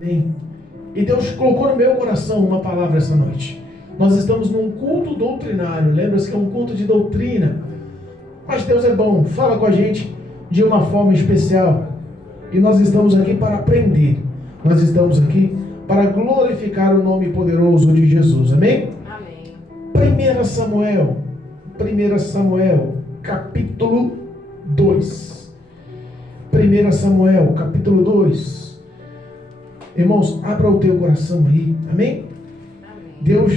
Amém. E Deus colocou no meu coração uma palavra essa noite. Nós estamos num culto doutrinário. Lembra-se que é um culto de doutrina. Mas Deus é bom, fala com a gente de uma forma especial. E nós estamos aqui para aprender. Nós estamos aqui para glorificar o nome poderoso de Jesus. Amém? Amém. 1 Samuel, capítulo 2. 1 Samuel, capítulo 2. Irmãos, abra o teu coração aí. Amém? Amém. Deus,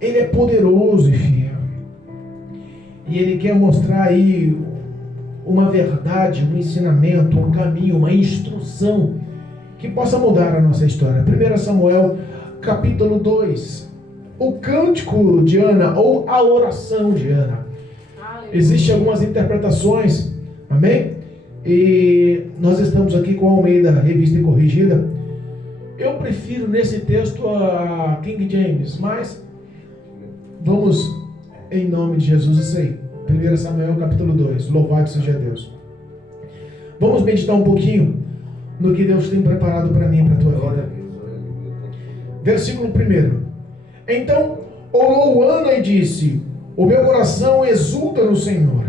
Ele é poderoso e fiel. E Ele quer mostrar aí uma verdade, um ensinamento, um caminho, uma instrução que possa mudar a nossa história. 1 Samuel, capítulo 2. O cântico de Ana, ou a oração de Ana. Aleluia. Existem algumas interpretações, amém? E nós estamos aqui com a Almeida, revista e corrigida. Eu prefiro nesse texto a King James, mas vamos em nome de Jesus, isso aí. 1 Samuel capítulo 2, louvado seja Deus. Vamos meditar um pouquinho no que Deus tem preparado para mim e para a tua vida. Versículo 1. Então orou Ana e disse: o meu coração exulta no Senhor,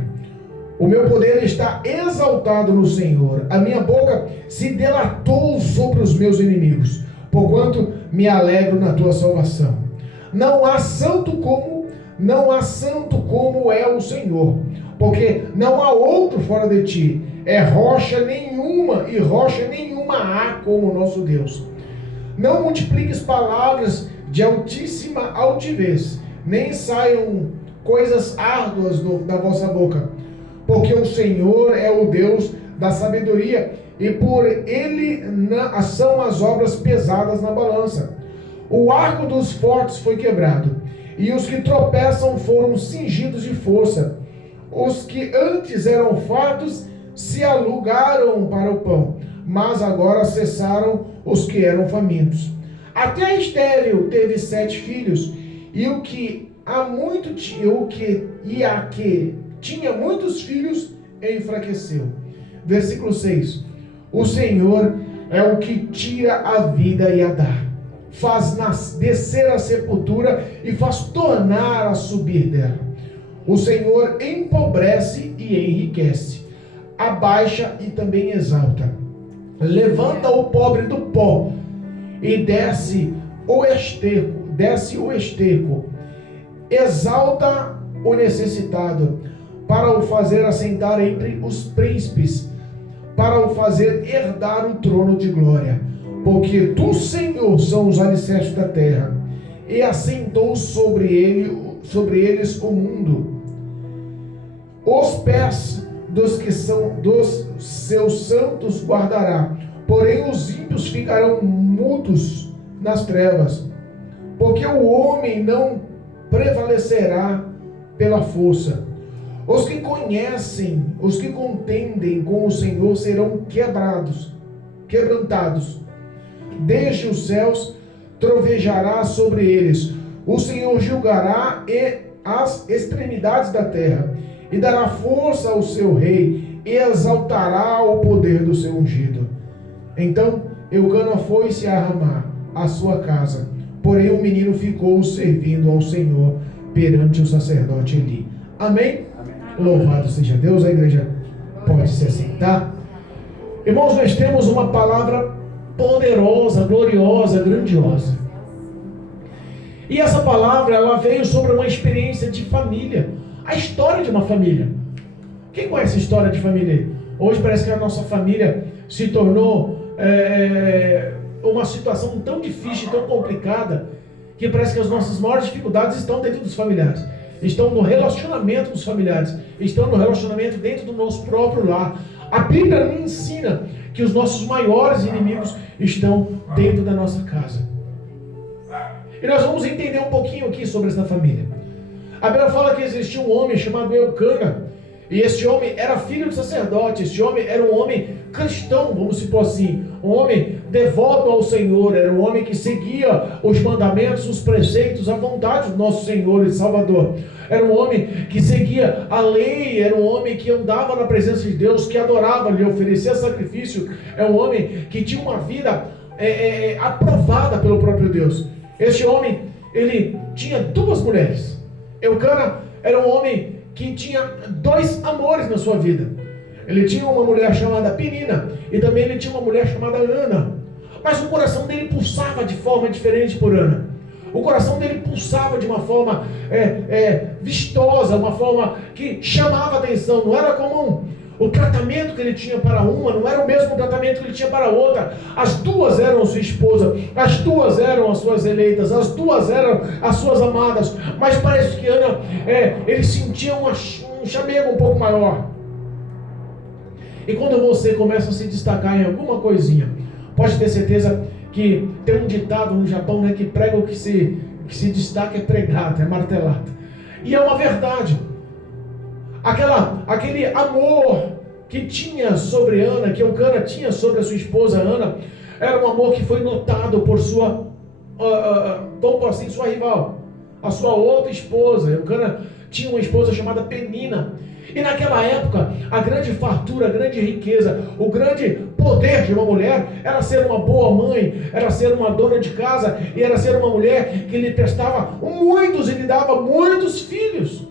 o meu poder está exaltado no Senhor, a minha boca se delatou sobre os meus inimigos, porquanto me alegro na tua salvação. Não há santo como é o Senhor, porque não há outro fora de ti. É rocha nenhuma, e rocha nenhuma há como o nosso Deus. Não multipliques palavras de altíssima altivez, nem saiam coisas árduas da vossa boca, porque o Senhor é o Deus da sabedoria, e por ele são as obras pesadas na balança. O arco dos fortes foi quebrado, e os que tropeçam foram cingidos de força. Os que antes eram fartos se alugaram para o pão, mas agora cessaram os que eram famintos. Até a estéril teve 7 filhos, e a que tinha muitos filhos enfraqueceu. Versículo 6. O Senhor é o que tira a vida e a dá, faz descer a sepultura e faz tornar a subir dela. O Senhor empobrece e enriquece, abaixa e também exalta. Levanta o pobre do pó e desce o esterco. Exalta o necessitado, para o fazer assentar entre os príncipes, para o fazer herdar o trono de glória. Porque do Senhor são os alicerces da terra, e assentou sobre eles o mundo. Os pés dos seus santos guardará, porém os ímpios ficarão mudos nas trevas. Porque o homem não prevalecerá pela força. Os que contendem com o Senhor serão quebrantados. Desde os céus trovejará sobre eles. O Senhor julgará as extremidades da terra, e dará força ao seu rei, e exaltará o poder do seu ungido. Então Eucana foi-se a Ramá, a sua casa, porém o menino ficou servindo ao Senhor perante o sacerdote Eli. Amém? Amém. Louvado seja Deus. A igreja pode se assentar. Irmãos, nós temos uma palavra poderosa, gloriosa, grandiosa. E essa palavra, ela veio sobre uma experiência de família, a história de uma família. Quem conhece a história de família? Hoje parece que a nossa família se tornou uma situação tão difícil, tão complicada, que parece que as nossas maiores dificuldades estão dentro dos familiares, estão no relacionamento dos familiares, estão no relacionamento dentro do nosso próprio lar. A Bíblia nos ensina que os nossos maiores inimigos estão dentro da nossa casa. E nós vamos entender um pouquinho aqui sobre essa família. A Bíblia fala que existia um homem chamado Eucana, e esse homem era filho de sacerdote. Esse homem era um homem cristão, vamos supor assim, um homem devoto ao Senhor, era um homem que seguia os mandamentos, os preceitos, a vontade do nosso Senhor e Salvador. Era um homem que seguia a lei, era um homem que andava na presença de Deus, que adorava, lhe oferecia sacrifício. É um homem que tinha uma vida aprovada pelo próprio Deus. Este homem, ele tinha 2 mulheres. Eucana era um homem que tinha 2 amores na sua vida. Ele tinha uma mulher chamada Penina e também ele tinha uma mulher chamada Ana. Mas o coração dele pulsava de forma diferente por Ana. O coração dele pulsava de uma forma vistosa, uma forma que chamava atenção. Não era comum. O tratamento que ele tinha para uma não era o mesmo tratamento que ele tinha para a outra. As 2 eram sua esposa, as 2 eram as suas eleitas, as 2 eram as suas amadas. Mas parece que Ana, ele sentia um chamego um pouco maior. E quando você começa a se destacar em alguma coisinha, pode ter certeza que tem um ditado no Japão, né, que prega o que se destaca é pregado, é martelado. E é uma verdade. Aquele amor que tinha sobre Ana, que Eucana tinha sobre a sua esposa Ana, era um amor que foi notado por sua, vamos assim, sua rival, a sua outra esposa. Eucana tinha uma esposa chamada Penina. E naquela época, a grande fartura, a grande riqueza, o grande poder de uma mulher era ser uma boa mãe, era ser uma dona de casa, e era ser uma mulher que lhe prestava muitos e lhe dava muitos filhos.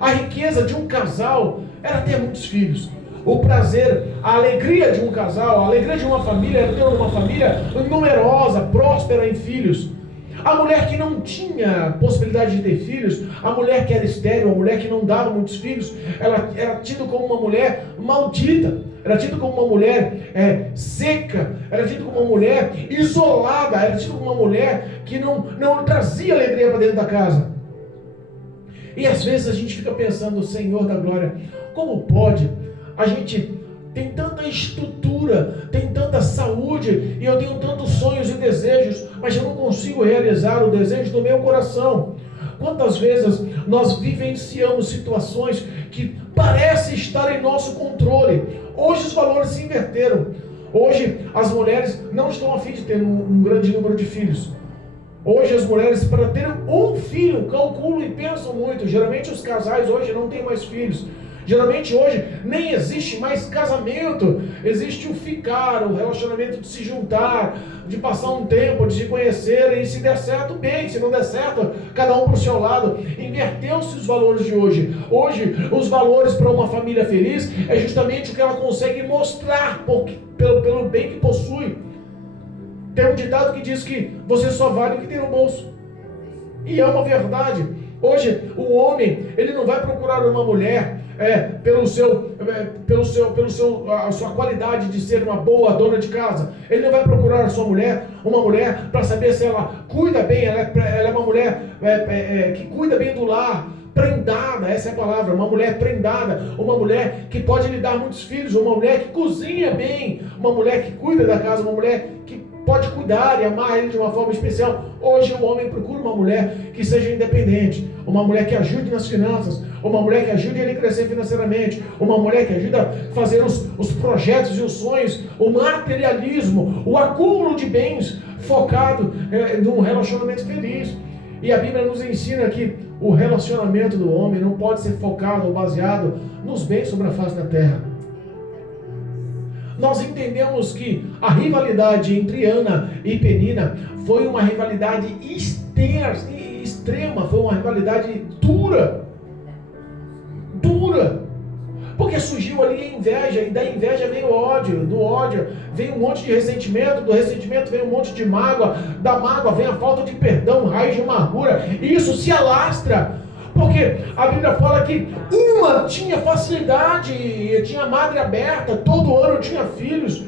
A riqueza de um casal era ter muitos filhos. O prazer, a alegria de um casal, a alegria de uma família era ter uma família numerosa, próspera em filhos. A mulher que não tinha possibilidade de ter filhos, a mulher que era estéril, a mulher que não dava muitos filhos, ela era tida como uma mulher maldita, era tida como uma mulher seca, era tida como uma mulher isolada, era tida como uma mulher que não trazia alegria para dentro da casa. E às vezes a gente fica pensando, Senhor da glória, como pode? A gente tem tanta estrutura, tem tanta saúde, e eu tenho tantos sonhos e desejos, mas eu não consigo realizar o desejo do meu coração. Quantas vezes nós vivenciamos situações que parecem estar em nosso controle? Hoje os valores se inverteram. Hoje as mulheres não estão a fim de ter um grande número de filhos. Hoje as mulheres, para ter um filho, calculam e pensam muito. Geralmente os casais hoje não têm mais filhos. Geralmente hoje nem existe mais casamento, existe o ficar, o relacionamento de se juntar, de passar um tempo, de se conhecer, e se der certo, bem, se não der certo, cada um para o seu lado. Inverteu-se os valores de hoje. Hoje, os valores para uma família feliz é justamente o que ela consegue mostrar pelo bem que possui. Tem um ditado que diz que você só vale o que tem no bolso. E é uma verdade. Hoje, o homem, ele não vai procurar uma mulher a sua qualidade de ser uma boa dona de casa. Ele não vai procurar a sua mulher, uma mulher, para saber se ela cuida bem, ela é uma mulher que cuida bem do lar, prendada, essa é a palavra, uma mulher prendada, uma mulher que pode lhe dar muitos filhos, uma mulher que cozinha bem, uma mulher que cuida da casa, uma mulher que pode cuidar e amar ele de uma forma especial. Hoje o homem procura uma mulher que seja independente, uma mulher que ajude nas finanças, uma mulher que ajude ele a crescer financeiramente, uma mulher que ajude a fazer os projetos e os sonhos, o materialismo, o acúmulo de bens focado num relacionamento feliz. E a Bíblia nos ensina que o relacionamento do homem não pode ser focado ou baseado nos bens sobre a face da terra. Nós entendemos que a rivalidade entre Ana e Penina foi uma rivalidade extrema, foi uma rivalidade dura, porque surgiu ali a inveja, e da inveja vem o ódio, do ódio vem um monte de ressentimento, do ressentimento vem um monte de mágoa, da mágoa vem a falta de perdão, raiz de amargura, e isso se alastra. Porque a Bíblia fala que uma tinha facilidade, tinha a madre aberta, todo ano tinha filhos.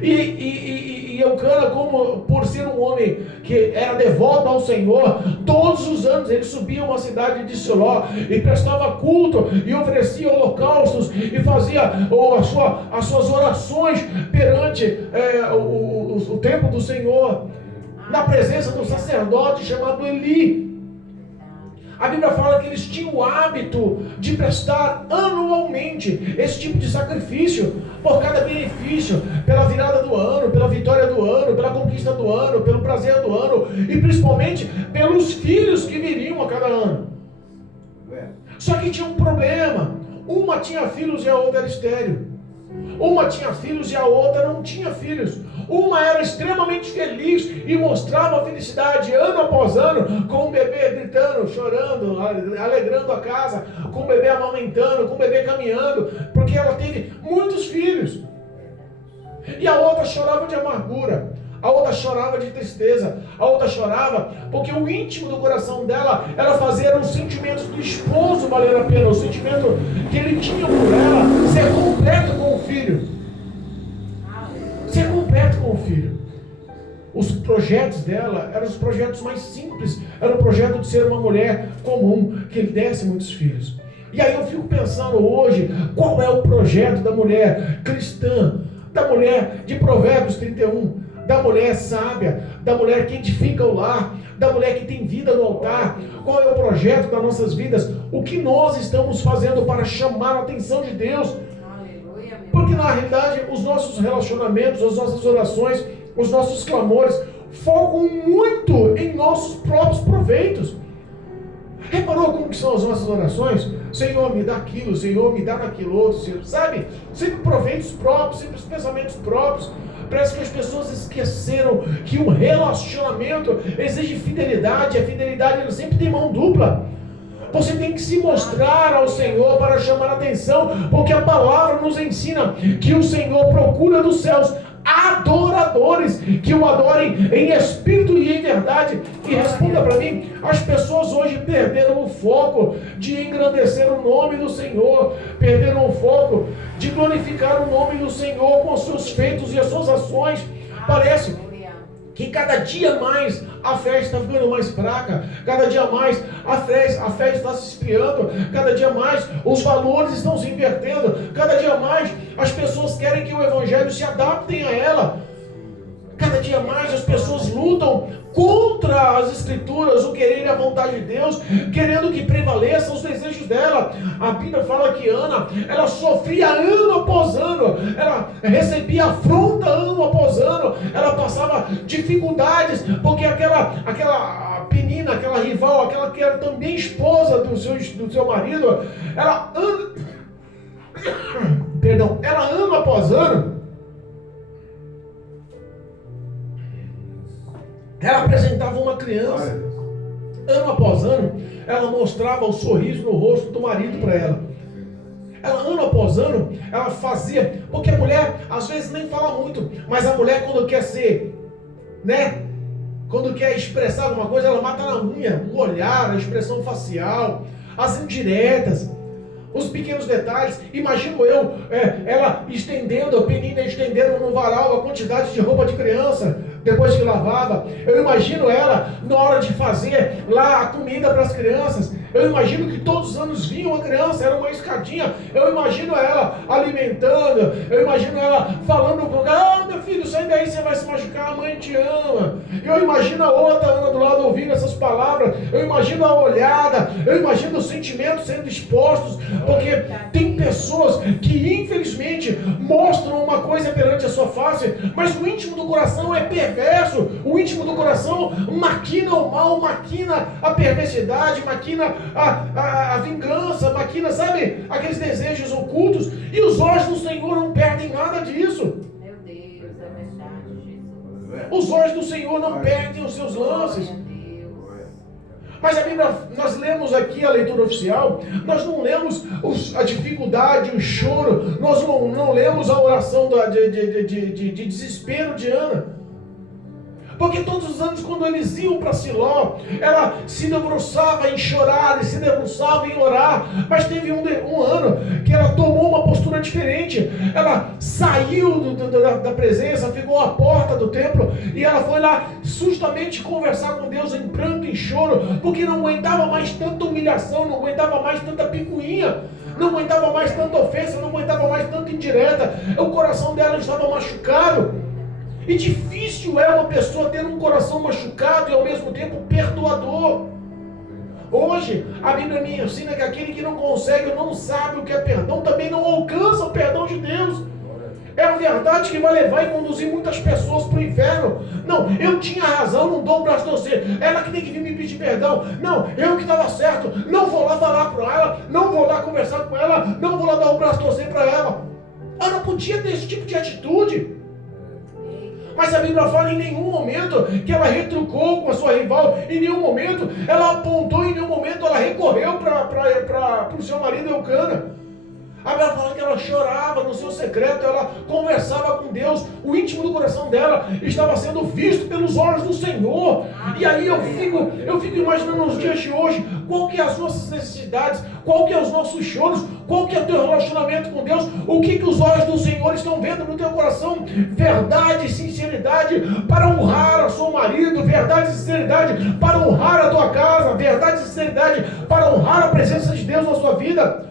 E Eucana, como por ser um homem que era devoto ao Senhor, todos os anos ele subia a uma cidade de Siló e prestava culto e oferecia holocaustos e fazia as suas orações perante o templo do Senhor, na presença do sacerdote chamado Eli. A Bíblia fala que eles tinham o hábito de prestar anualmente esse tipo de sacrifício por cada benefício, pela virada do ano, pela vitória do ano, pela conquista do ano, pelo prazer do ano e principalmente pelos filhos que viriam a cada ano. Só que tinha um problema: uma tinha filhos e a outra era estéril. Uma tinha filhos e a outra não tinha filhos. Uma era extremamente feliz e mostrava a felicidade ano após ano, com o bebê gritando, chorando, alegrando a casa, com o bebê amamentando, com o bebê caminhando, porque ela teve muitos filhos. E a outra chorava de amargura, a outra chorava de tristeza, a outra chorava porque o íntimo do coração dela era fazer os sentimentos do esposo valer a pena, o sentimento que ele tinha por ela ser completo com o filho. Ser completo com o filho. Os projetos dela eram os projetos mais simples. Era o projeto de ser uma mulher comum, que lhe desse muitos filhos. E aí eu fico pensando hoje, qual é o projeto da mulher cristã, da mulher de Provérbios 31, da mulher sábia, da mulher que edifica o lar, da mulher que tem vida no altar. Qual é o projeto das nossas vidas? O que nós estamos fazendo para chamar a atenção de Deus? Porque na realidade os nossos relacionamentos, as nossas orações, os nossos clamores focam muito em nossos próprios proveitos. Reparou como que são as nossas orações? Senhor, me dá aquilo, Senhor, me dá daquilo outro, Senhor. Sabe? Sempre proveitos próprios, sempre os pensamentos próprios. Parece que as pessoas esqueceram que um relacionamento exige fidelidade. A fidelidade ela sempre tem mão dupla. Você tem que se mostrar ao Senhor para chamar a atenção, porque a palavra nos ensina que o Senhor procura dos céus adoradores que o adorem em espírito e em verdade. E responda para mim, as pessoas hoje perderam o foco de engrandecer o nome do Senhor, perderam o foco de glorificar o nome do Senhor com os seus feitos e as suas ações. Parece que cada dia mais a fé está ficando mais fraca, cada dia mais a fé está se esfriando, cada dia mais os valores estão se invertendo, cada dia mais as pessoas querem que o Evangelho se adaptem a ela, cada dia mais as pessoas lutam contra as Escrituras, o querer e a vontade de Deus, querendo que prevaleçam os desejos dela. A Bíblia fala que Ana, ela sofria ano após ano, ela recebia afronta ano após ano, ela passava dificuldades, porque aquela Penina, aquela rival, aquela que era também esposa do seu marido, ela ano após ano, ela apresentava uma criança. Ano após ano, ela mostrava o sorriso no rosto do marido para ela. Ela, ano após ano, ela fazia, porque a mulher às vezes nem fala muito, mas a mulher quando quer ser, quando quer expressar alguma coisa, ela mata na unha, o olhar, a expressão facial, as indiretas, os pequenos detalhes. Imagino eu, ela estendendo, a Penina estendendo no varal a quantidade de roupa de criança, depois que lavava. Eu imagino ela na hora de fazer lá a comida para as crianças. Eu imagino que todos os anos vinha uma criança, era uma escadinha. Eu imagino ela alimentando. Eu imagino ela falando pro meu filho, sai daí, você vai se machucar, a mãe te ama. Eu imagino a outra Ana do lado ouvindo essas palavras. Eu imagino a olhada. Eu imagino os sentimentos sendo expostos. Porque tem pessoas que infelizmente mostram uma coisa perante a sua face, mas o íntimo do coração é perverso. O íntimo do coração maquina o mal, maquina a perversidade, maquina a vingança, maquina, sabe, aqueles desejos ocultos. E os olhos do Senhor não perdem nada disso. Meu Deus, é verdade, Jesus. Os olhos do Senhor não perdem os seus lances. Mas a Bíblia, nós lemos aqui a leitura oficial, nós não lemos a dificuldade, o choro, nós não lemos a oração de desespero de Ana. Porque todos os anos, quando eles iam para Siló, ela se debruçava em chorar, e se debruçava em orar. Mas teve um ano que ela tomou uma postura diferente. Ela saiu da presença, ficou à porta do templo, e ela foi lá justamente conversar com Deus em pranto e choro, porque não aguentava mais tanta humilhação, não aguentava mais tanta picuinha, não aguentava mais tanta ofensa, não aguentava mais tanta indireta. O coração dela estava machucado. E difícil é uma pessoa ter um coração machucado e ao mesmo tempo perdoador. Hoje, a Bíblia me ensina que aquele que não consegue, não sabe o que é perdão, também não alcança o perdão de Deus. É a verdade que vai levar e conduzir muitas pessoas para o inferno. Não, eu tinha razão, não dou o braço a torcer. Ela que tem que vir me pedir perdão. Não, eu que estava certo. Não vou lá falar para ela, não vou lá conversar com ela, não vou lá dar o braço a torcer para ela. Ana podia ter esse tipo de atitude. Mas a Bíblia fala em nenhum momento que ela retrucou com a sua rival, em nenhum momento ela apontou, em nenhum momento ela recorreu para o seu marido Eucana. A Bíblia fala que ela chorava no seu secreto, ela conversava com Deus, o íntimo do coração dela estava sendo visto pelos olhos do Senhor. E aí eu fico imaginando nos dias de hoje, qual que é as nossas necessidades, qual que é os nossos choros, qual que é o teu relacionamento com Deus, o que os olhos do Senhor estão vendo no teu coração. Verdade e sinceridade para honrar o seu marido, verdade e sinceridade para honrar a tua casa, verdade e sinceridade para honrar a presença de Deus na sua vida.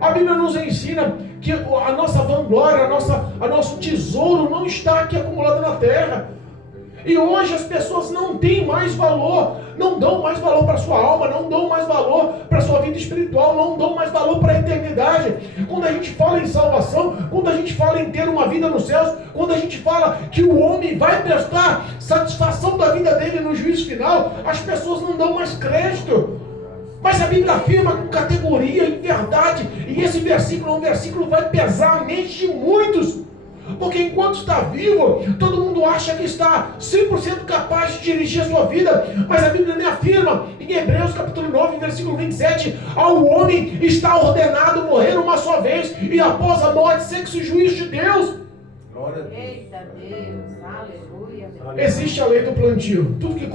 A Bíblia nos ensina que a nossa vanglória, a nosso tesouro não está aqui acumulado na terra. E hoje as pessoas não têm mais valor, não dão mais valor para a sua alma, não dão mais valor para a sua vida espiritual, não dão mais valor para a eternidade. Quando a gente fala em salvação, quando a gente fala em ter uma vida nos céus, quando a gente fala que o homem vai prestar satisfação da vida dele no juízo final, as pessoas não dão mais crédito. Mas a Bíblia afirma com categoria e verdade, e esse versículo é um versículo que vai pesar a mente de muitos, porque enquanto está vivo, todo mundo acha que está 100% capaz de dirigir a sua vida, mas a Bíblia me afirma, em Hebreus capítulo 9, versículo 27, ao homem está ordenado morrer uma só vez, e após a morte segue-se o juízo de Deus. Eita Deus, aleluia. Existe a lei do plantio, tudo que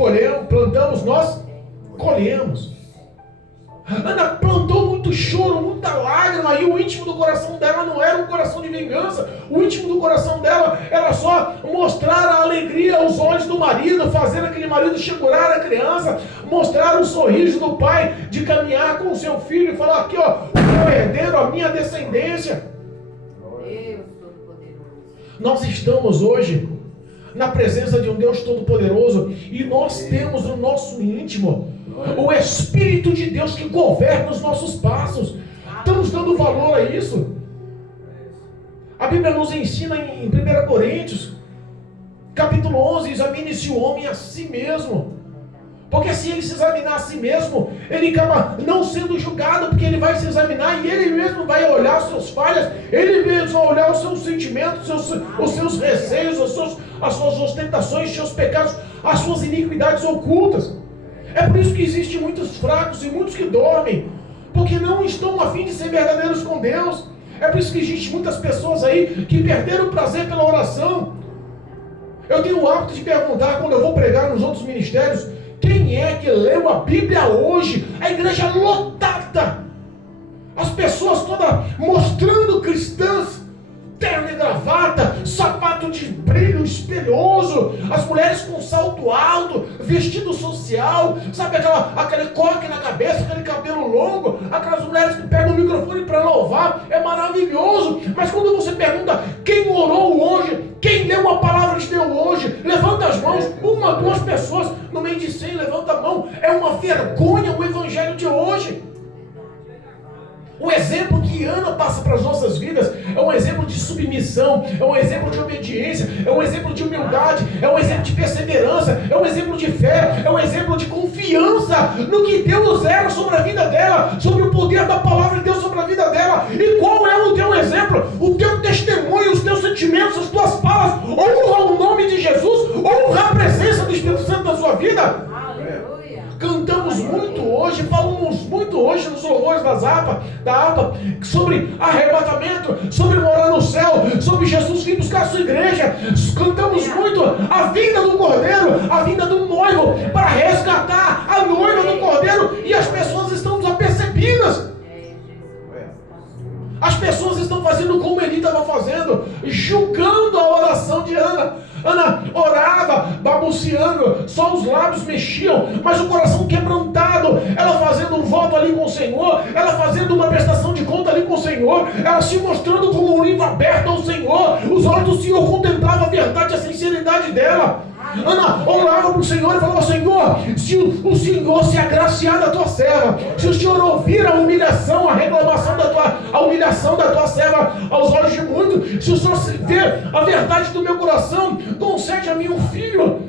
plantamos nós colhemos. Ana plantou muito choro, muita lágrima, e o íntimo do coração dela não era um coração de vingança. O íntimo do coração dela era só mostrar a alegria aos olhos do marido, fazer aquele marido segurar a criança, mostrar o sorriso do pai de caminhar com o seu filho e falar: aqui ó, o meu herdeiro, a minha descendência. Deus Todo-Poderoso. Nós estamos hoje na presença de um Deus Todo-Poderoso, e nós temos no nosso íntimo o Espírito de Deus que governa os nossos passos. Estamos dando valor a isso? A Bíblia nos ensina em 1 Coríntios capítulo 11, examine-se o homem a si mesmo, porque se ele se examinar a si mesmo, ele acaba não sendo julgado, porque ele vai se examinar e ele mesmo vai olhar as suas falhas, ele mesmo vai olhar os seus sentimentos, os seus receios, as suas ostentações, os seus pecados, as suas iniquidades ocultas. É por isso que existem muitos fracos e muitos que dormem, porque não estão a fim de ser verdadeiros com Deus. É por isso que existem muitas pessoas aí que perderam o prazer pela oração. Eu tenho o hábito de perguntar, quando eu vou pregar nos outros ministérios, quem é que leu a Bíblia hoje? A igreja lotada, as pessoas todas mostrando cristãs, terno e gravata, sapato de brilho espelhoso, as mulheres com salto alto, vestido social, sabe, aquele coque na cabeça, aquele cabelo longo, aquelas mulheres que pegam o microfone para louvar, é maravilhoso. Mas quando você pergunta quem orou hoje, quem leu a palavra de Deus hoje, levanta as mãos, 1, 2 pessoas, no meio de 100 levanta a mão. É uma vergonha o evangelho de hoje. O exemplo que Ana passa para as nossas vidas é um exemplo de submissão, é um exemplo de obediência, é um exemplo de humildade, é um exemplo de perseverança, é um exemplo de fé, é um exemplo de confiança no que Deus era sobre a vida dela, sobre o poder da palavra de Deus sobre a vida dela. E qual é o teu exemplo? O teu testemunho, os teus sentimentos, as tuas falas honram o nome de Jesus, honra a presença do Espírito Santo na sua vida. Cantamos muito hoje, falamos muito hoje nos louvores da APA, sobre arrebatamento, sobre morar no céu, sobre Jesus vir buscar a sua igreja. Cantamos muito a vinda do Cordeiro, a vinda do noivo, para resgatar a noiva do Cordeiro, e as pessoas estão desapercebidas. As pessoas estão fazendo como Eli estava fazendo, julgando a oração de Ana. Ana orava, balbuciando, só os lábios mexiam, mas o coração quebrantado, ela fazendo um voto ali com o Senhor, ela fazendo uma prestação de conta ali com o Senhor, ela se mostrando como um livro aberto ao Senhor. Os olhos do Senhor contemplavam a verdade e a sinceridade dela. Ana orava para o Senhor e falava: Senhor, se o Senhor se agraciar da tua serva, se o Senhor ouvir a humilhação, a reclamação a humilhação da tua serva aos olhos de muitos, se o Senhor ver a verdade do meu coração, concede a mim um filho.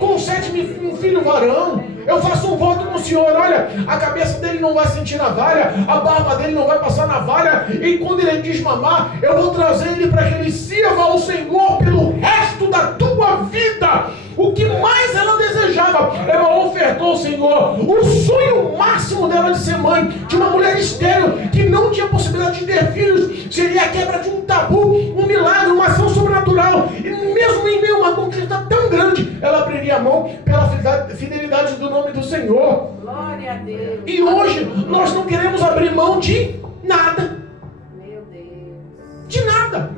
Concede-me um filho varão. Eu faço um voto com o Senhor. Olha, a cabeça dele não vai sentir navalha, a barba dele não vai passar navalha. E quando ele desmamar, eu vou trazer ele para que ele sirva ao Senhor pelo resto da tua vida. O que mais ela desejava, ela ofertou ao Senhor. O sonho máximo dela de ser mãe, de uma mulher estéril, que não tinha possibilidade de ter filhos, seria a quebra de um tabu, um milagre, uma ação sobrenatural. E mesmo em meio a uma conquista tão grande, ela prendia a mão pela fidelidade do nome do Senhor. Glória a Deus. E hoje nós não queremos abrir mão de nada. Meu Deus. De nada.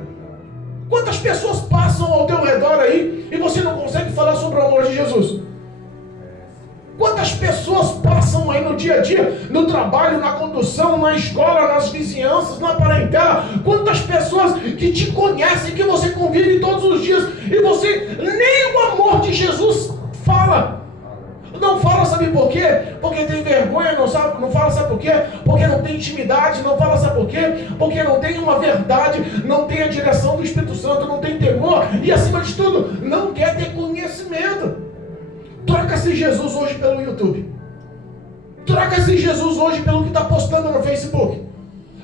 Quantas pessoas passam ao teu redor aí e você não consegue falar sobre o amor de Jesus? Quantas pessoas passam aí no dia a dia, no trabalho, na condução, na escola, nas vizinhanças, na parentela? Quantas pessoas que te conhecem, que você convive todos os dias e você nem o amor de Jesus fala? Não fala, sabe por quê? Porque tem vergonha, não fala, sabe por quê? Porque não tem intimidade, não fala, sabe por quê? Porque não tem uma verdade, não tem a direção do Espírito Santo, não tem temor e, acima de tudo, não quer ter conhecimento. Troca-se Jesus hoje pelo YouTube. Troca-se Jesus hoje pelo que está postando no Facebook.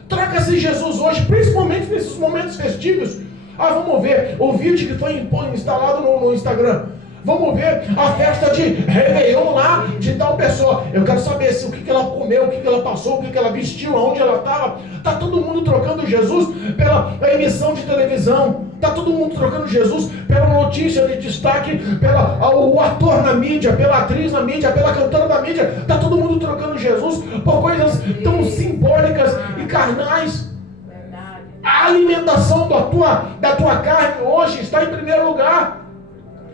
Troca-se Jesus hoje, principalmente nesses momentos festivos. Vamos ver o vídeo que foi instalado no Instagram. Vamos ver a festa de Réveillon lá de tal pessoa. Eu quero saber o que ela comeu, o que ela passou, o que ela vestiu, aonde ela estava. Está todo mundo trocando Jesus pela emissão de televisão. Está todo mundo trocando Jesus pela notícia de destaque, o ator na mídia, pela atriz na mídia, pela cantora da mídia. Está todo mundo trocando Jesus por coisas tão simbólicas e carnais. A alimentação da tua carne hoje está em primeiro lugar.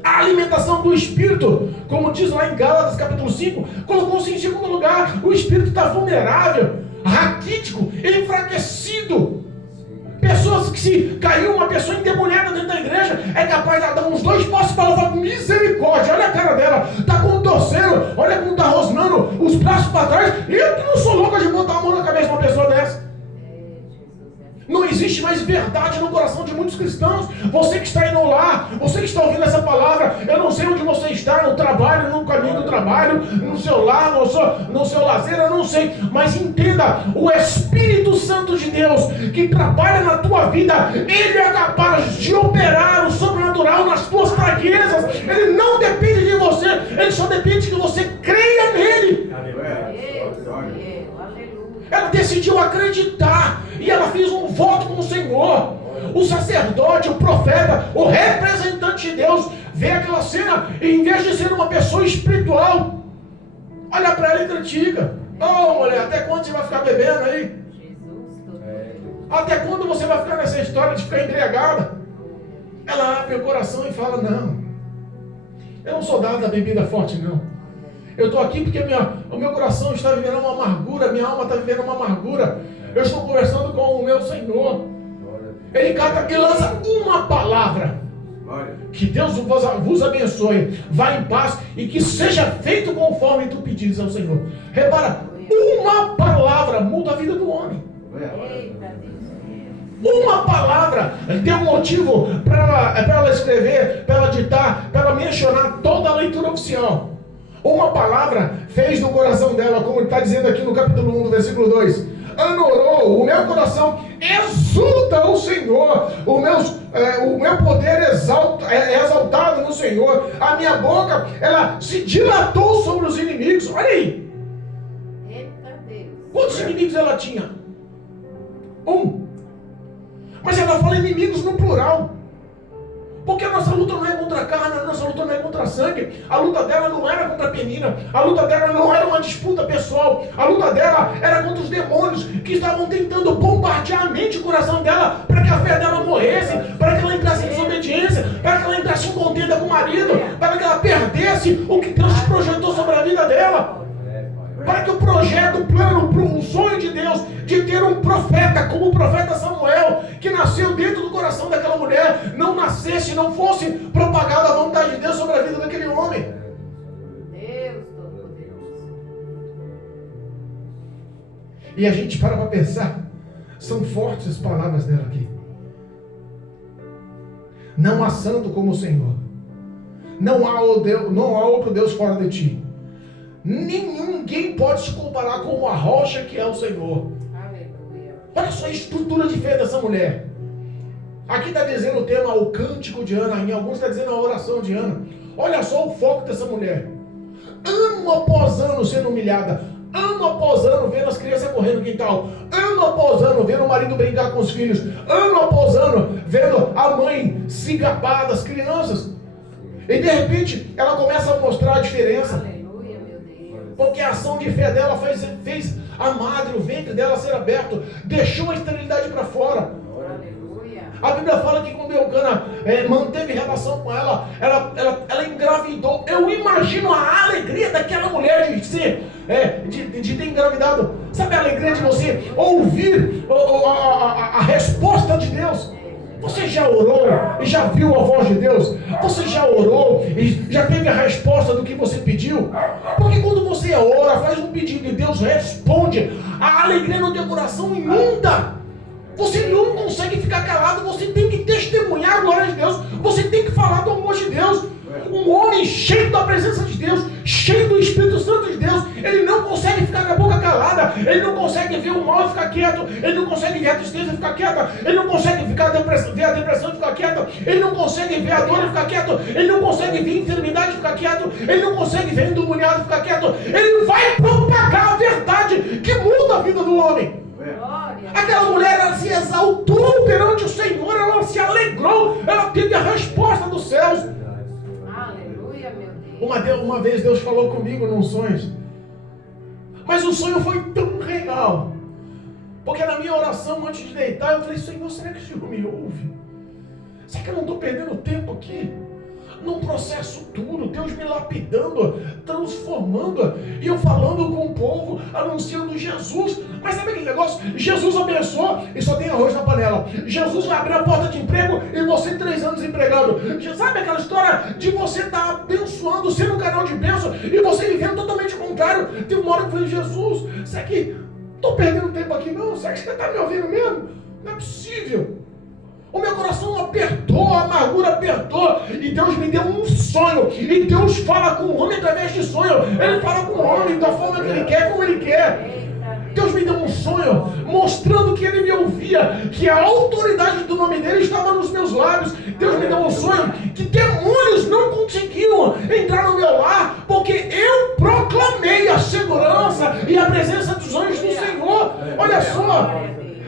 A alimentação do Espírito, como diz lá em Gálatas capítulo 5, colocou-se em segundo lugar. O Espírito está vulnerável, raquítico, enfraquecido. Pessoas que, se caiu uma pessoa endemoniada dentro da igreja, é capaz de dar uns 2 passos para ela falar: misericórdia, olha a cara dela, está contorcendo, olha como está rosnando os braços para trás. Eu que não sou louca de botar a mão na cabeça de uma pessoa dessa. Não existe mais verdade no coração de muitos cristãos. Você que está aí no lar, você que está ouvindo essa palavra, eu não sei onde você está, no trabalho, no caminho do trabalho, no seu lar, no seu lazer, eu não sei. Mas entenda, o Espírito Santo de Deus que trabalha na tua vida, Ele é capaz de operar o sobrenatural nas tuas fraquezas. Ele não depende de você, Ele só depende que você creia nele. Ela decidiu acreditar e ela fez um voto com o Senhor. O sacerdote, o profeta, o representante de Deus vê aquela cena e, em vez de ser uma pessoa espiritual, olha para ela e critica: mulher, até quando você vai ficar bebendo aí? Até quando você vai ficar nessa história de ficar embriagada? Ela abre o coração e fala: não, eu não sou dado da bebida forte, não. Eu estou aqui porque o meu coração está vivendo uma amargura, minha alma está vivendo uma amargura. Eu estou conversando com o meu Senhor. Ele cata e lança uma palavra: que Deus vos abençoe, vá em paz e que seja feito conforme tu pedires ao Senhor. Repara, uma palavra muda a vida do homem. Uma palavra deu motivo para ela escrever, para ela ditar, para ela mencionar toda a leitura oficial. Uma palavra fez no coração dela, como está dizendo aqui no capítulo 1, do versículo 2. Anorou, o meu coração exulta o Senhor, o meu poder é exaltado no Senhor, a minha boca, ela se dilatou sobre os inimigos. Olha aí. Eita Deus. Quantos inimigos ela tinha? 1. Mas ela fala inimigos no plural. Porque a nossa luta não é contra a carne, a nossa luta não é contra a sangue. A luta dela não era contra a Penina. A luta dela não era uma disputa pessoal. A luta dela era contra os demônios que estavam tentando bombardear a mente e o coração dela para que a fé dela morresse, para que ela entrasse em desobediência, para que ela entrasse em contenda com o marido, para que ela perdesse o que Deus projetou sobre a vida dela. Para que o projeto, o plano, o sonho de Deus de ter um profeta como o profeta Samuel, que nasceu dentro do coração daquela mulher, não nascesse, não fosse propagada a vontade de Deus sobre a vida daquele homem. Deus Todo-Poderoso. E a gente para pensar, são fortes as palavras dela aqui. Não há santo como o Senhor. Não há outro Deus fora de ti. Ninguém pode se comparar com a rocha que é o Senhor. Aleluia. Olha só a estrutura de fé dessa mulher. Aqui está dizendo o tema, o cântico de Ana. Em alguns está dizendo a oração de Ana. Olha só o foco dessa mulher. Ano após ano sendo humilhada. Ano após ano vendo as crianças correndo no quintal. Ano após ano vendo o marido brincar com os filhos. Ano após ano vendo a mãe se gabar das crianças. E de repente ela começa a mostrar a diferença. Aleluia, meu Deus. Porque a ação de fé dela fez a madre, o ventre dela ser aberto. Deixou a esterilidade para fora. Aleluia. A Bíblia fala que quando Eucana manteve relação com ela engravidou. Eu imagino a alegria daquela mulher de ter engravidado. Sabe a alegria de você ouvir a resposta de Deus? Você já orou e já viu a voz de Deus? Você já orou e já teve a resposta do que você pediu? Porque quando você ora, faz um pedido e Deus responde, a alegria no teu coração inunda. Você não consegue ficar calado, você tem que testemunhar a glória de Deus, você tem que falar do amor de Deus. Um homem cheio da presença de Deus, cheio do Espírito Santo de Deus, ele não consegue ficar com a boca calada, ele não consegue ver o mal e ficar quieto, ele não consegue ver a tristeza e ficar quieta, ele não consegue ver a depressão e ficar quieto, ele não consegue ver a dor e ficar quieto, ele não consegue ver a enfermidade e ficar quieto, ele não consegue ver a endemoniado e ficar quieto, ele vai propagar a verdade que muda a vida do homem. Glória. Aquela mulher, ela se exaltou perante o Senhor, ela se alegrou, ela teve a resposta dos céus. Aleluia, meu Deus. Uma vez Deus falou comigo num sonho, mas o sonho foi tão real, porque na minha oração antes de deitar eu falei, Senhor, será que o Senhor me ouve? Será que eu não estou perdendo tempo aqui? Num processo duro, Deus me lapidando, transformando, e eu falando com o povo, anunciando Jesus. Mas sabe aquele negócio? Jesus abençoou e só tem arroz na panela. Jesus vai abrir a porta de emprego e você 3 anos empregado. Sabe aquela história de você estar abençoando, sendo um canal de bênção, e você vivendo totalmente o contrário? Tem uma hora que eu falei, Jesus, será que estou perdendo tempo aqui não? Será que você está me ouvindo mesmo? Não é possível. O meu coração apertou, a amargura apertou, e Deus me deu um sonho, e Deus fala com o homem através de sonho, Ele fala com o homem da forma que Ele quer, como Ele quer. Deus me deu um sonho, mostrando que Ele me ouvia, que a autoridade do nome dEle estava nos meus lábios. Deus me deu um sonho, que demônios não conseguiam entrar no meu lar, porque eu proclamei a segurança e a presença dos anjos do Senhor. Olha só.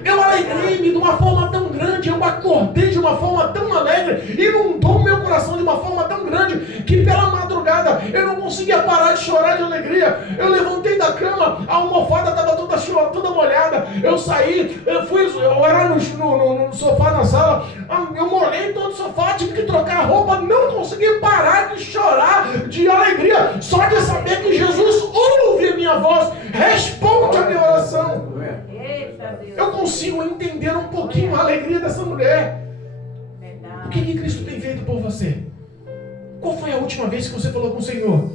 Eu alegrei-me de uma forma tão grande, eu acordei de uma forma tão alegre, inundou meu coração de uma forma tão grande, que pela madrugada eu não conseguia parar de chorar de alegria. Eu levantei da cama, a almofada estava toda molhada, eu saí, eu fui orar no sofá na sala, eu molhei todo o sofá, tive que trocar a roupa, não consegui parar de chorar de alegria, só de saber que Jesus ouve a minha voz, responde a minha oração. Eu consigo entender um pouquinho a alegria dessa mulher. O que Cristo tem feito por você? Qual foi a última vez que você falou com o Senhor?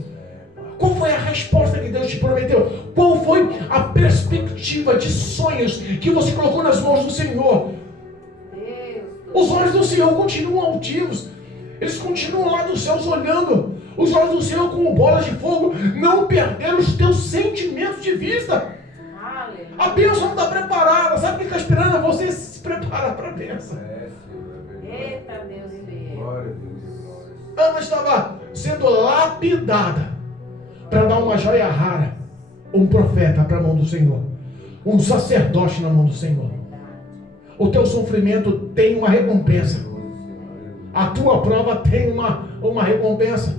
Qual foi a resposta que Deus te prometeu? Qual foi a perspectiva de sonhos que você colocou nas mãos do Senhor? Os olhos do Senhor continuam altivos. Eles continuam lá dos céus olhando. Os olhos do Senhor como bolas de fogo não perderam os teus sentimentos de vista. A bênção não está preparada. Sabe o que está esperando? Você se preparar para a bênção. Eita Deus meu. Ana estava sendo lapidada para dar uma joia rara, um profeta para a mão do Senhor, um sacerdote na mão do Senhor. O teu sofrimento tem uma recompensa. A tua prova tem uma recompensa.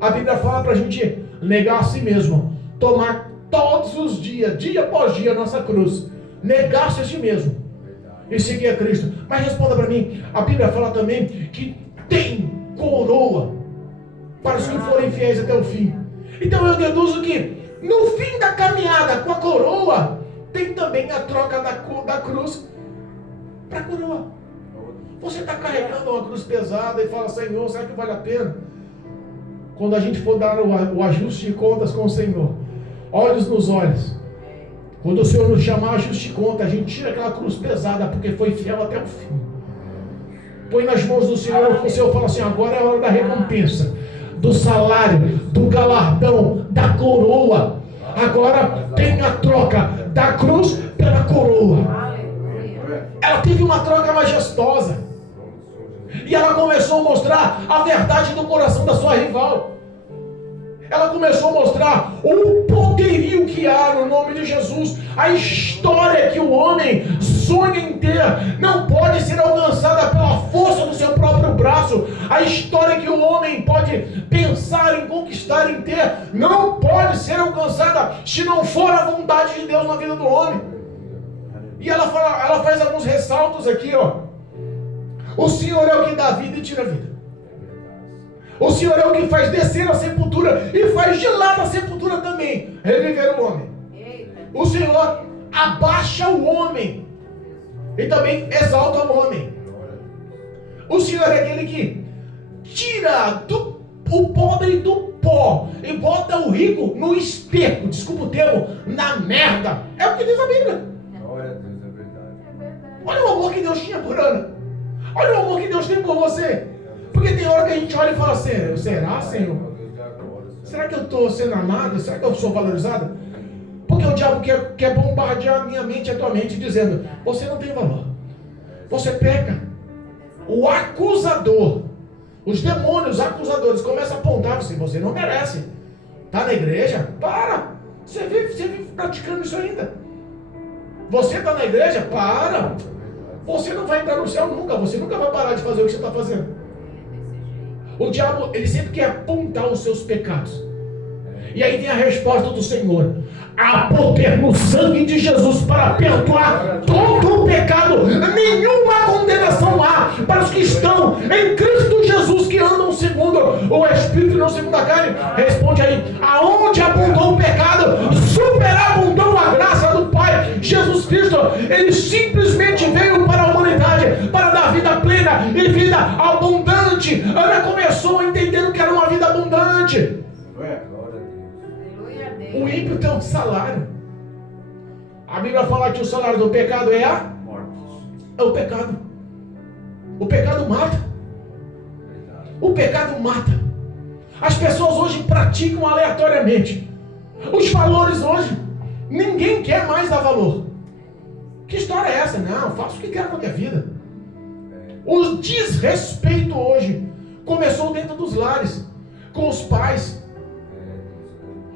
A Bíblia fala para a gente negar a si mesmo, tomar todos os dias, dia após dia, a nossa cruz, negar-se a si mesmo e seguir a Cristo. Mas responda para mim, a Bíblia fala também que tem coroa para os que forem fiéis até o fim. Então eu deduzo que no fim da caminhada com a coroa, tem também a troca da cruz para a coroa. Você está carregando uma cruz pesada e fala, Senhor, será que vale a pena? Quando a gente for dar o ajuste de contas com o Senhor, olhos nos olhos, quando o Senhor nos chamar a ajuste de conta, a gente tira aquela cruz pesada, porque foi fiel até o fim. Põe nas mãos do Senhor, o Senhor fala assim, agora é a hora da recompensa. do salário, do galardão, da coroa. Agora tem a troca da cruz pela coroa. Aleluia. Ela teve uma troca majestosa. E ela começou a mostrar a verdade do coração da sua rival. Ela começou a mostrar o poderio que há no nome de Jesus. A história que o homem sonha em ter não pode ser alcançada pela força do seu próprio braço. A história que o homem pode pensar em conquistar, em ter, não pode ser alcançada se não for a vontade de Deus na vida do homem. E ela faz alguns ressaltos aqui, ó. O Senhor é o que dá vida e tira a vida. O Senhor é o que faz descer a sepultura e faz gelar a sepultura também, reviver o homem. O Senhor abaixa o homem e também exalta o homem. O Senhor é aquele que tira o pobre do pó e bota o rico no esterco, desculpa o termo, na merda. É o que diz a Bíblia. Glória a Deus, é verdade. Olha o amor que Deus tinha por Ana. Olha o amor que Deus tem por você. Porque tem hora que a gente olha e fala assim: será, Senhor? Será que eu estou sendo amado? Será que eu sou valorizado? Porque o diabo quer bombardear a minha mente e a tua mente dizendo: você não tem valor, você peca. O acusador, os demônios acusadores começam a apontar você não merece. Está na igreja? Para! Você vive praticando isso ainda. Você está na igreja? Para! Você não vai entrar no céu nunca. Você nunca vai parar de fazer o que você está fazendo. O diabo, ele sempre quer apontar os seus pecados. E aí vem a resposta do Senhor: há poder no sangue de Jesus para perdoar todo o pecado. Nenhuma condenação há para os que estão em Cristo Jesus, que andam segundo o Espírito e não segundo a carne. Responde aí: aonde abundou o pecado, superabundou a graça do Pai. Jesus Cristo, ele simplesmente veio para a humanidade para dar vida plena e vida abundante. Ana começou entendendo que era uma vida abundante. O ímpio tem um salário. A Bíblia fala que o salário do pecado é a morte. É o pecado. O pecado mata. O pecado mata. As pessoas hoje praticam aleatoriamente. Os valores hoje, ninguém quer mais dar valor. Que história é essa? Não, faço o que quero com a minha vida. O desrespeito hoje começou dentro dos lares, com os pais.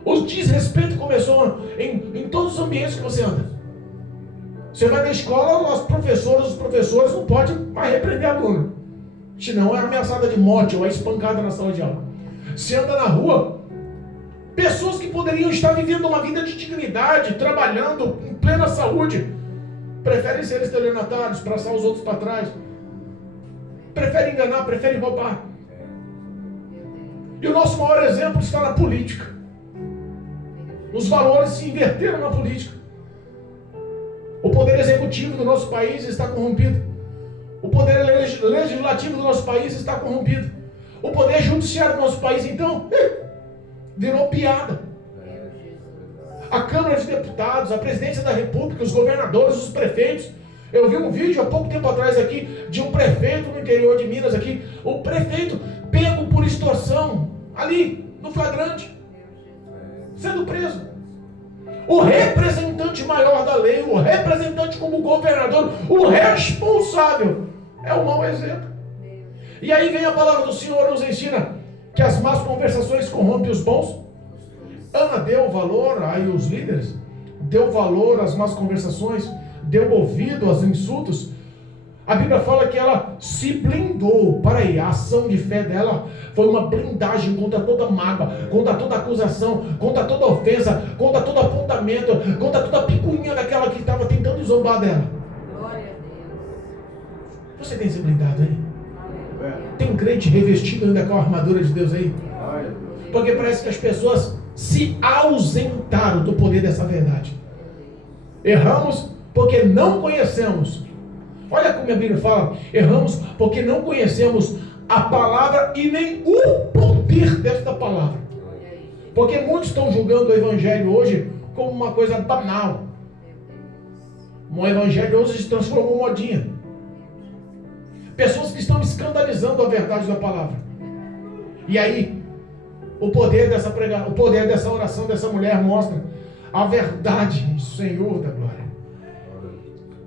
O desrespeito começou em todos os ambientes que você anda. Você vai na escola, os professores não podem mais repreender aluno. Senão é ameaçada de morte ou é espancada na sala de aula. Você anda na rua, pessoas que poderiam estar vivendo uma vida de dignidade, trabalhando em plena saúde, preferem ser estelionatários, passar os outros para trás. Preferem enganar, preferem roubar. E o nosso maior exemplo está na política. Os valores se inverteram na política. O poder executivo do nosso país está corrompido. O poder legislativo do nosso país está corrompido. O poder judiciário do nosso país, então, virou piada. A Câmara de Deputados, a Presidência da República, os governadores, os prefeitos. Eu vi um vídeo há pouco tempo atrás aqui de um prefeito no interior de Minas aqui. O prefeito pego por extorsão, ali, no flagrante, sendo preso. O representante maior da lei, o representante como governador, o responsável, é um mau exemplo. E aí vem a palavra do Senhor, nos ensina que as más conversações corrompem os bons. Ana deu valor aí os líderes, deu valor às más conversações, deu ouvido aos insultos. A Bíblia fala que ela se blindou. Para aí, a ação de fé dela foi uma blindagem contra toda mágoa, contra toda acusação, contra toda ofensa, contra todo apontamento, contra toda picuinha daquela que estava tentando zombar dela. Glória a Deus. Você tem se blindado aí? Aleluia. Tem crente revestido ainda com a armadura de Deus aí? Porque parece que as pessoas se ausentaram do poder dessa verdade. Erramos porque não conhecemos. Olha como a Bíblia fala: erramos porque não conhecemos a palavra e nem o poder desta palavra. Porque muitos estão julgando o evangelho hoje como uma coisa banal. O evangelho hoje se transformou em modinha. Pessoas que estão escandalizando a verdade da palavra. E aí, O poder dessa pregação, o poder dessa oração dessa mulher mostra a verdade, Senhor da glória.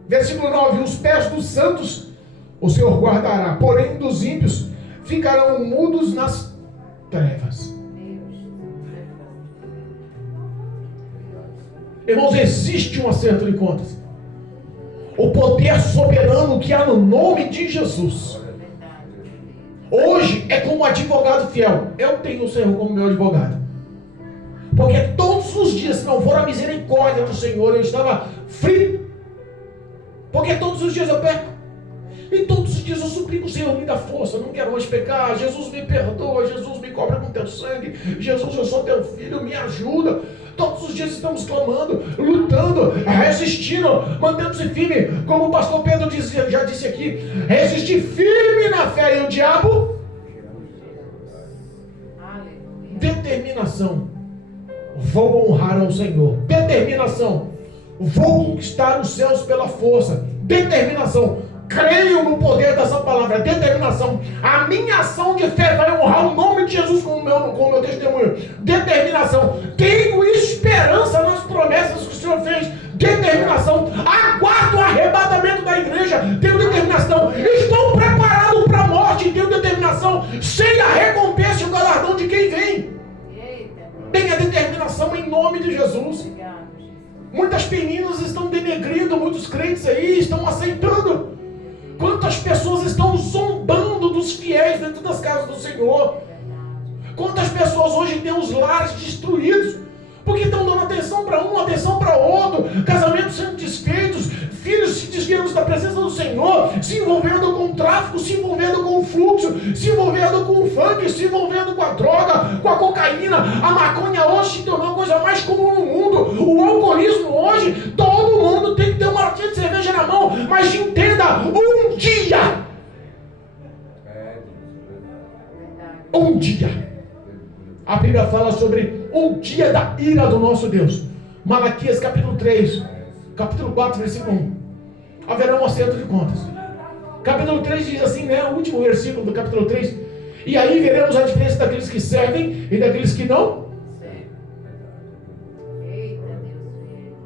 Versículo 9: os pés dos santos o Senhor guardará, porém dos ímpios ficarão mudos nas trevas. Irmãos, existe um acerto de contas. O poder soberano que há no nome de Jesus. Hoje é como advogado fiel. Eu tenho o Senhor como meu advogado. Porque todos os dias, se não for a misericórdia do Senhor, eu estava frito. Porque todos os dias eu peco. E todos os dias eu suplico o Senhor, me dá força, eu não quero mais pecar. Jesus me perdoa, Jesus me cobre com teu sangue. Jesus, eu sou teu filho, me ajuda. Todos os dias estamos clamando, lutando, resistindo, mantendo-se firme. Como o pastor Pedro já disse aqui, resistir firme na fé. E o diabo? Determinação. Vou honrar ao Senhor. Determinação. Vou conquistar os céus pela força. Determinação. Creio no poder dessa palavra. Determinação. A minha ação de fé vai honrar o nome de Jesus com o meu testemunho. Determinação. Tenho esperança nas promessas que o Senhor fez. Determinação. Aguardo o arrebatamento da igreja. Tenho determinação. Estou preparado para a morte. Tenho determinação. Sei a recompensa e o galardão de quem vem. Tenha determinação em nome de Jesus. Muitas meninas estão denegrindo, muitos crentes aí estão aceitando. Quantas pessoas estão zombando dos fiéis dentro das casas do Senhor? Quantas pessoas hoje têm os lares destruídos? Porque estão dando atenção para um, atenção para outro, casamentos sendo desfeitos, filhos se desviando da presença do Senhor, se envolvendo com o tráfico, se envolvendo com o fluxo, se envolvendo com o funk, se envolvendo com a droga, com a cocaína. A maconha hoje se tornou a coisa mais comum no mundo. O alcoolismo hoje, todo mundo tem que ter uma latinha de cerveja na mão. Mas entenda, um dia, a Bíblia fala sobre um dia da ira do nosso Deus. Malaquias capítulo 3, capítulo 4, versículo 1. Haverá um acerto de contas. Capítulo 3 diz assim, né? O último versículo do capítulo 3. E aí veremos a diferença daqueles que servem e daqueles que não.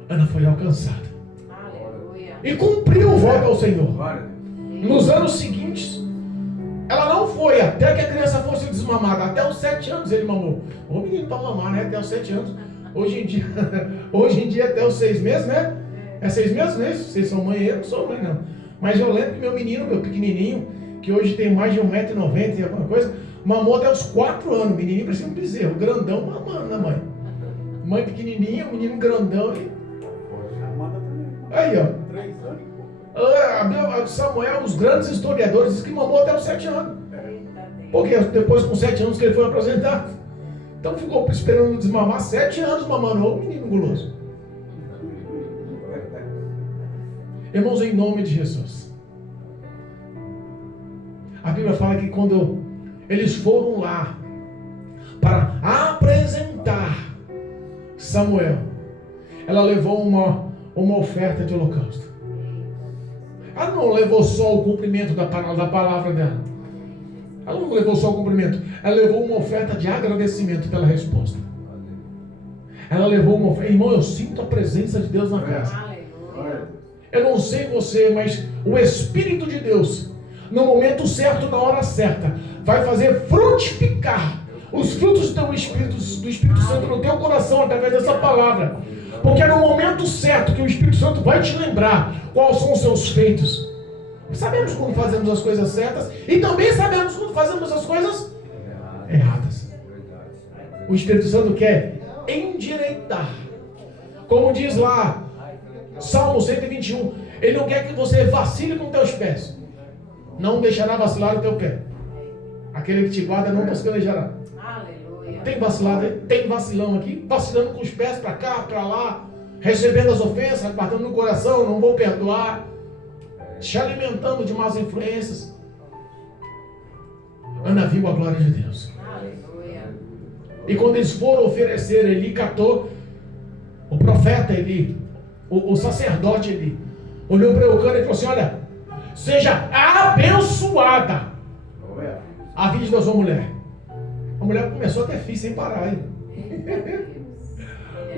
Ana foi alcançada. E cumpriu o voto ao Senhor. Nos anos seguintes, ela não foi até que a criança fosse desmamada. Até os 7 anos ele mamou. O menino para mamar, né? Até os 7 anos. Hoje em dia até os 6 meses, né? É 6 meses, né? Vocês são mãe, eu não sou mãe, não. Mas eu lembro que meu menino, meu pequenininho, que hoje tem mais de 1,90 m e alguma coisa, mamou até os 4 anos. O menininho parecia um bezerro, grandão mamando, né, mãe? Mãe pequenininha, menino grandão. Aí, ó. 3 anos. Samuel, os grandes historiadores, dizem que mamou até os 7 anos. Porque depois, com 7 anos, que ele foi apresentado. Então ficou esperando desmamar 7 anos mamando o menino guloso. Irmãos, em nome de Jesus. A Bíblia fala que quando eles foram lá para apresentar Samuel, ela levou uma oferta de holocausto. Ela não levou só o cumprimento da palavra dela. Ela não levou só o cumprimento. Ela levou uma oferta de agradecimento pela resposta. Ela levou uma oferta. Irmão, eu sinto a presença de Deus na casa. Eu não sei você, mas o Espírito de Deus, no momento certo, na hora certa, vai fazer frutificar os frutos do Espírito Santo no teu coração através dessa palavra. Porque é no momento certo que o Espírito Santo vai te lembrar quais são os seus feitos. Sabemos quando fazemos as coisas certas e também sabemos quando fazemos as coisas erradas. O Espírito Santo quer endireitar. Como diz lá Salmo 121, ele não quer que você vacile com teus pés. Não deixará vacilar o teu pé. Aquele que te guarda nunca se planejará. Tem vacilado aí? Tem vacilão aqui? Vacilando com os pés para cá, para lá, recebendo as ofensas, guardando no coração, não vou perdoar, te alimentando de más influências. Ana viu a glória de Deus. E quando eles foram oferecer, Eli catou, o profeta Eli, o sacerdote Eli, olhou para Eucana e falou assim: olha, seja abençoada a vida da sua mulher. A mulher começou a ter filho sem parar, hein?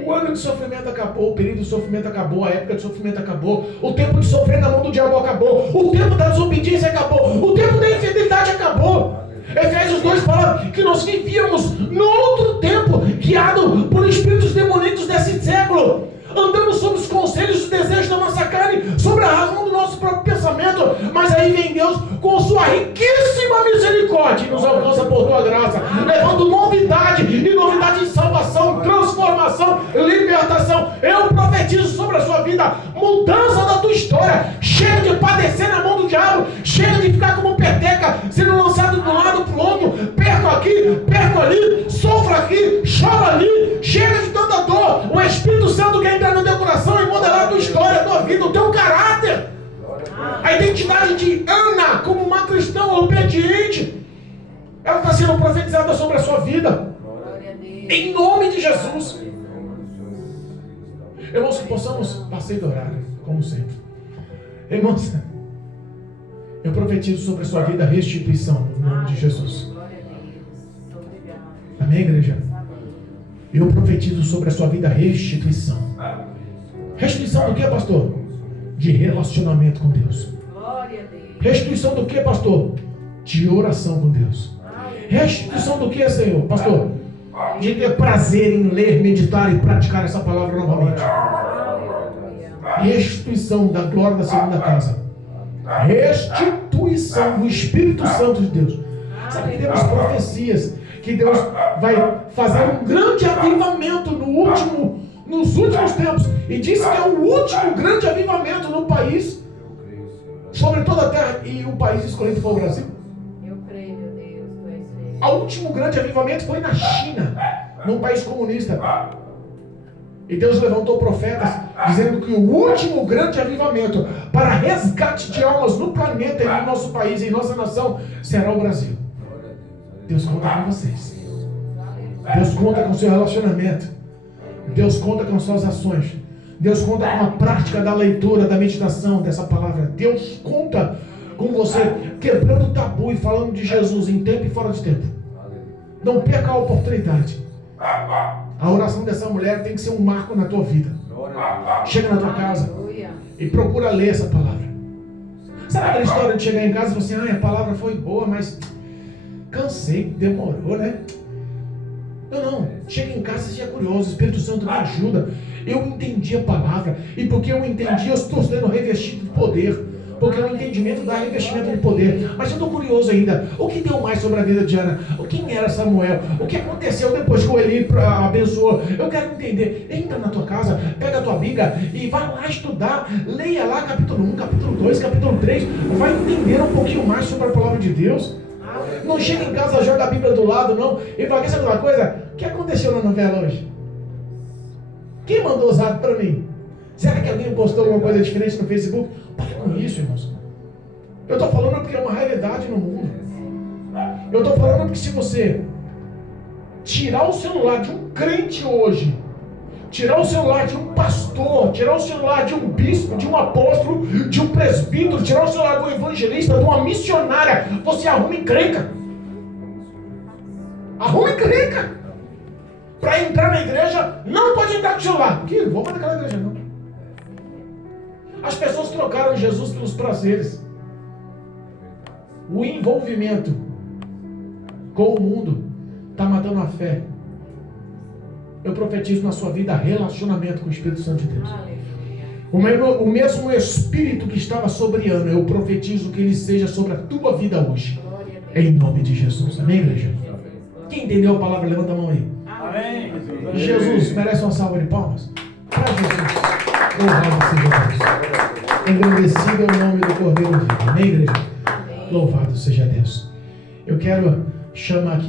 O ano de sofrimento acabou, o período de sofrimento acabou, a época de sofrimento acabou, o tempo de sofrer na mão do diabo acabou, o tempo da desobediência acabou, o tempo da infidelidade acabou. Efésios 2 fala que nós vivíamos no outro tempo, guiado por espíritos demoníacos desse século, andando sobre os conselhos e desejos da nossa carne, sobre a razão do nosso próprio pensamento. Mas aí vem Deus com sua riquíssima misericórdia e nos alcança por tua graça, levando novidade, e novidade de salvação, transformação, libertação. Eu profetizo sobre a sua vida mudança da tua história. Chega de padecer na mão do diabo, chega de ficar como peteca, sendo lançado de um lado para o outro, perto aqui, perto ali, sofra aqui, chora ali. Chega de tanta dor. O Espírito Santo quer entrar no teu coração e modelar a tua história, a tua vida, o teu caráter. A identidade de Ana como uma cristã obediente, ela está sendo profetizada sobre a sua vida, em nome de Jesus. Irmãos, que possamos passar do horário, como sempre. Irmãos, eu profetizo sobre a sua vida restituição, no nome de Jesus. Amém, igreja? Eu profetizo sobre a sua vida restituição. Restituição do que, pastor? De relacionamento com Deus. Restituição do que, pastor? De oração com Deus. Restituição do que, Senhor? Pastor? De ter prazer em ler, meditar e praticar essa palavra novamente. Restituição da glória da segunda casa. Restituição do Espírito Santo de Deus. Sabe que temos profecias que Deus vai fazer um grande avivamento nos últimos tempos. E disse que é o último grande avivamento no país, sobre toda a terra, e o país escolhido foi o Brasil. Eu creio, meu Deus, tu és fiel. O último grande avivamento foi na China, num país comunista. E Deus levantou profetas dizendo que o último grande avivamento para resgate de almas no planeta e no nosso país, em nossa nação, será o Brasil. Deus conta com vocês. Deus conta com o seu relacionamento. Deus conta com suas ações. Deus conta com a prática da leitura, da meditação dessa palavra. Deus conta com você quebrando o tabu e falando de Jesus em tempo e fora de tempo. Não perca a oportunidade. A oração dessa mulher tem que ser um marco na tua vida. Chega na tua casa e procura ler essa palavra. Sabe aquela história de chegar em casa e falar assim: a palavra foi boa, mas cansei, demorou, né? Não. Chega em casa e seja curioso. O Espírito Santo me ajuda. Eu entendi a palavra. E porque eu entendi, eu estou sendo revestido de poder. Porque o entendimento dá revestimento de poder. Mas eu estou curioso ainda. O que deu mais sobre a vida de Ana? Quem era Samuel? O que aconteceu depois que o Eli abençoou? Eu quero entender. Entra na tua casa, pega a tua Bíblia e vai lá estudar. Leia lá capítulo 1, capítulo 2, capítulo 3. Vai entender um pouquinho mais sobre a palavra de Deus. Não chega em casa, joga a Bíblia do lado, não. E fala: quer saber uma coisa? O que aconteceu na novela hoje? Quem mandou o zap para mim? Será que alguém postou alguma coisa diferente no Facebook? Para com isso, irmãos. Eu estou falando porque é uma realidade no mundo. Eu estou falando porque se você tirar o celular de um crente hoje, tirar o celular de um pastor, tirar o celular de um bispo, de um apóstolo, de um presbítero, tirar o celular do evangelista, de uma missionária, você arruma encrenca. Arruma encrenca. Para entrar na igreja, não pode entrar com o celular. Que vou para aquela igreja, não. As pessoas trocaram Jesus pelos prazeres. O envolvimento com o mundo está matando a fé. Eu profetizo na sua vida relacionamento com o Espírito Santo de Deus. O mesmo Espírito que estava sobre Ana, eu profetizo que ele seja sobre a tua vida hoje. Em nome de Jesus. Amém, igreja? Quem entendeu a palavra, levanta a mão aí. Amém. Jesus merece uma salva de palmas. Para Jesus. Louvado seja Deus. Engrandecido é o nome do Cordeiro Vivo. Amém, igreja? Louvado seja Deus. Eu quero chamar aqui